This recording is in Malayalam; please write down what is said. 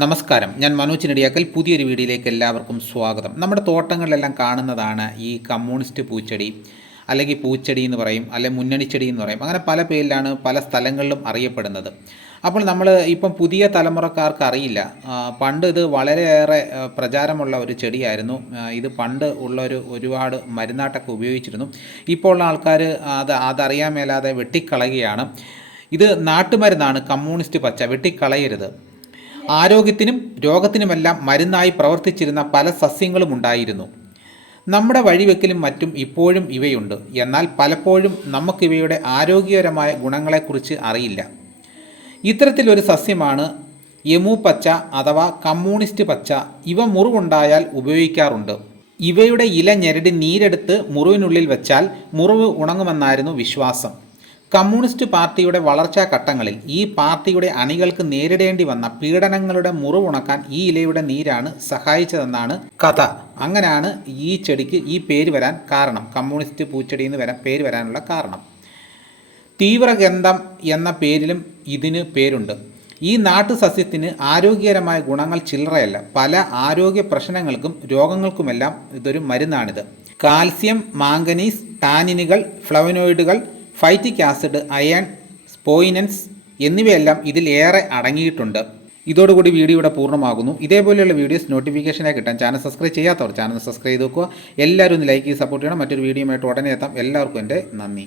നമസ്കാരം. ഞാൻ മനോജ് നെടിയാക്കൽ. പുതിയൊരു വീഡിയോയിലേക്ക് എല്ലാവർക്കും സ്വാഗതം. നമ്മുടെ തോട്ടങ്ങളിലെല്ലാം കാണുന്നതാണ് ഈ കമ്മ്യൂണിസ്റ്റ് പൂച്ചെടി അല്ലെങ്കിൽ പൂച്ചെടി എന്ന് പറയും അല്ലെങ്കിൽ മുന്നണിച്ചെടി എന്ന് പറയും. അങ്ങനെ പല പേരിലാണ് പല സ്ഥലങ്ങളിലും അറിയപ്പെടുന്നത്. അപ്പോൾ നമ്മൾ ഇപ്പം പുതിയ തലമുറക്കാർക്ക് അറിയില്ല. പണ്ട് ഇത് വളരെയേറെ പ്രചാരമുള്ള ഒരു ചെടിയായിരുന്നു. ഇത് പണ്ട് ഉള്ള ഒരു ഒരുപാട് മരുന്നാട്ടൊക്കെ ഉപയോഗിച്ചിരുന്നു. ഇപ്പോൾ ഉള്ള ആൾക്കാർ അത് അതറിയാൻ മേലാതെ വെട്ടിക്കളയുകയാണ്. ഇത് നാട്ടുമരുന്നാണ് കമ്മ്യൂണിസ്റ്റ് പച്ച. വെട്ടിക്കളയരുത്. ആരോഗ്യത്തിനും രോഗത്തിനുമെല്ലാം മരുന്നായി പ്രവർത്തിച്ചിരുന്ന പല സസ്യങ്ങളും ഉണ്ടായിരുന്നു. നമ്മുടെ വഴിവെക്കലും മറ്റും ഇപ്പോഴും ഇവയുണ്ട്. എന്നാൽ പലപ്പോഴും നമുക്കിവയുടെ ആരോഗ്യകരമായ ഗുണങ്ങളെക്കുറിച്ച് അറിയില്ല. ഇത്തരത്തിലൊരു സസ്യമാണ് യമു പച്ച അഥവാ കമ്മ്യൂണിസ്റ്റ് പച്ച. ഇവ മുറിവുണ്ടായാൽ ഉപയോഗിക്കാറുണ്ട്. ഇവയുടെ ഇല ഞെരടി നീരെടുത്ത് മുറിവിനുള്ളിൽ വെച്ചാൽ മുറിവ് ഉണങ്ങുമെന്നായിരുന്നു വിശ്വാസം. കമ്മ്യൂണിസ്റ്റ് പാർട്ടിയുടെ വളർച്ചാ ഘട്ടങ്ങളിൽ ഈ പാർട്ടിയുടെ അണികൾക്ക് നേരിടേണ്ടി വന്ന പീഡനങ്ങളുടെ മുറിവുണക്കാൻ ഈ ഇലയുടെ നീരാണ് സഹായിച്ചതെന്നാണ് കഥ. അങ്ങനെയാണ് ഈ ചെടിക്ക് ഈ പേര് വരാൻ കാരണം. കമ്മ്യൂണിസ്റ്റ് പൂച്ചെടി എന്ന് വരാൻ പേര് വരാനുള്ള കാരണം. തീവ്രഗന്ധം എന്ന പേരിലും ഇതിന് പേരുണ്ട്. ഈ നാട്ടു സസ്യത്തിന് ആരോഗ്യകരമായ ഗുണങ്ങൾ ചില്ലറയല്ല. പല ആരോഗ്യ പ്രശ്നങ്ങൾക്കും രോഗങ്ങൾക്കുമെല്ലാം ഇതൊരു മരുന്നാണിത്. കാൽസ്യം മാംഗനീസ് ടാനിനുകൾ ഫ്ലവനോയിഡുകൾ ഫൈറ്റിക് ആസിഡ് അയൺ സ്പോയിനൻസ് എന്നിവയെല്ലാം ഇതിലേറെ അടങ്ങിയിട്ടുണ്ട്. ഇതോടുകൂടി വീഡിയോ ഇവിടെ പൂർണമാകുന്നു. ഇതേപോലെയുള്ള വീഡിയോസ് നോട്ടിഫിക്കേഷനായി കിട്ടാൻ ചാനൽ സബ്സ്ക്രൈബ് ചെയ്യാത്തവർ ചാനൽ സബ്സ്ക്രൈബ് ചെയ്ത് നോക്കുക എല്ലാവരും ഒന്ന് ലൈക്ക് ചെയ്ത് സപ്പോർട്ട് ചെയ്യണം. മറ്റൊരു വീഡിയോയുമായിട്ട് ഉടനെ എത്താം. എല്ലാവർക്കും എന്റെ നന്ദി.